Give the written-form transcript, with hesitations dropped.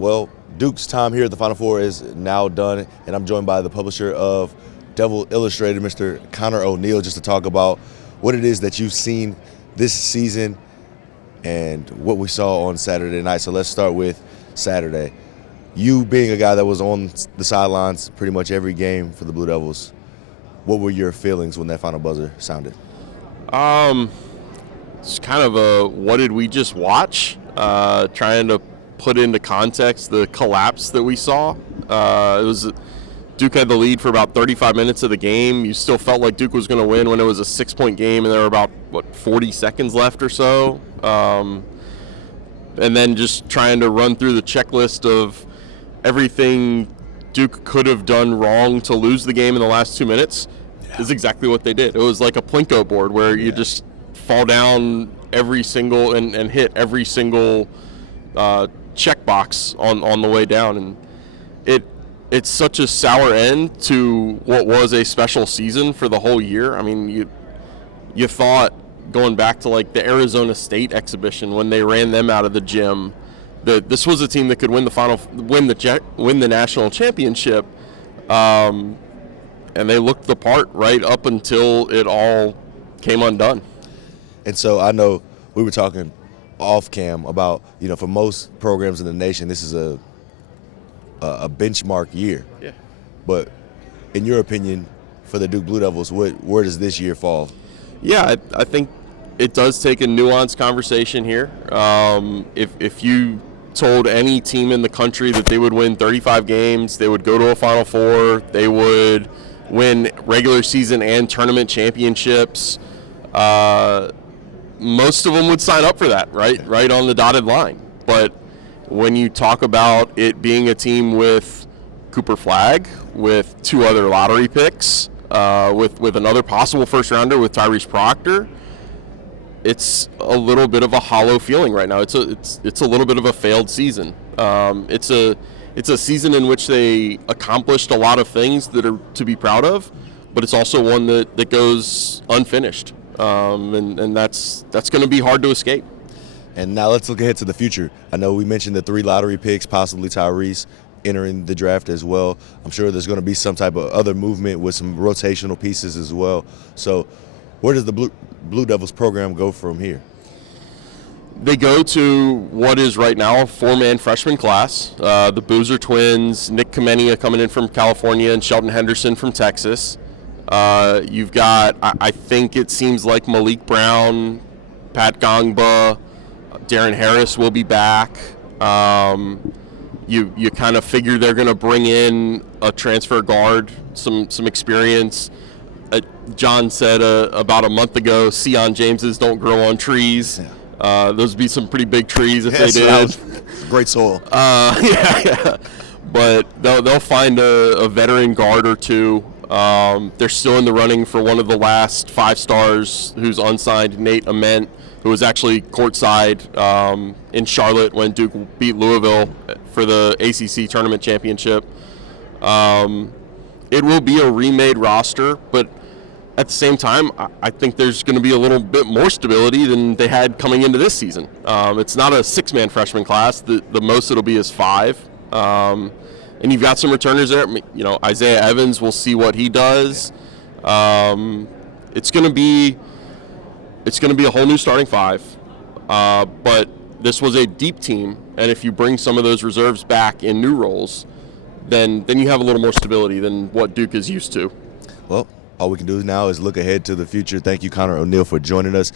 Well, Duke's time here at the Final Four is now done, and I'm joined by the publisher of Devil Illustrated, Mr. Conor O'Neill, just to talk about what it is that you've seen this season and what we saw on Saturday night. So let's start with Saturday. You being a guy that was on the sidelines pretty much every game for the Blue Devils, what were your feelings when that final buzzer sounded? It's kind of a what did we just watch? Trying to put into context the collapse that we saw. Duke had the lead for about 35 minutes of the game. You still felt like Duke was going to win when it was a 6-point game and there were about 40 seconds left or so. And then just trying to run through the checklist of everything Duke could have done wrong to lose the game in the last 2 minutes is exactly what they did. It was like a Plinko board where you just fall down every single and hit every single checkbox on the way down, and it's such a sour end to what was a special season for the whole year. I mean, you thought going back to like the Arizona State exhibition when they ran them out of the gym that this was a team that could win the national championship, and they looked the part right up until it all came undone. And so I know we were talking off cam about, for most programs in the nation, this is a benchmark year. Yeah. But in your opinion, for the Duke Blue Devils, where does this year fall? Yeah, I think it does take a nuanced conversation here. If you told any team in the country that they would win 35 games, they would go to a Final Four, they would win regular season and tournament championships, most of them would sign up for that, right on the dotted line. But when you talk about it being a team with Cooper Flagg, with 2 other lottery picks, with another possible first rounder with Tyrese Proctor, it's a little bit of a hollow feeling right now. It's a little bit of a failed season. It's a season in which they accomplished a lot of things that are to be proud of, but it's also one that goes unfinished. And that's going to be hard to escape. And now let's look ahead to the future. I know we mentioned the 3 lottery picks, possibly Tyrese entering the draft as well. I'm sure there's going to be some type of other movement with some rotational pieces as well. So where does the Blue Devils program go from here? They go to what is right now a 4-man freshman class. The Boozer twins, Nick Kamenia coming in from California, and Shelton Henderson from Texas. You've got, I think it seems like Malik Brown, Pat Gongba, Darren Harris will be back. You kind of figure they're going to bring in a transfer guard, some experience. John said about a month ago, Sion Jameses don't grow on trees. Yeah. Those would be some pretty big trees if they did. Great soil. Yeah. But they'll find a veteran guard or 2. They're still in the running for one of the last 5 stars who's unsigned, Nate Ament, who was actually courtside in Charlotte when Duke beat Louisville for the ACC tournament championship. It will be a remade roster, but at the same time, I think there's going to be a little bit more stability than they had coming into this season. It's not a 6-man freshman class. The most it'll be is 5. And you've got some returners there. Isaiah Evans, we'll see what he does. It's going to be a whole new starting 5. But this was a deep team, and if you bring some of those reserves back in new roles, then you have a little more stability than what Duke is used to. Well, all we can do now is look ahead to the future. Thank you, Conor O'Neill, for joining us.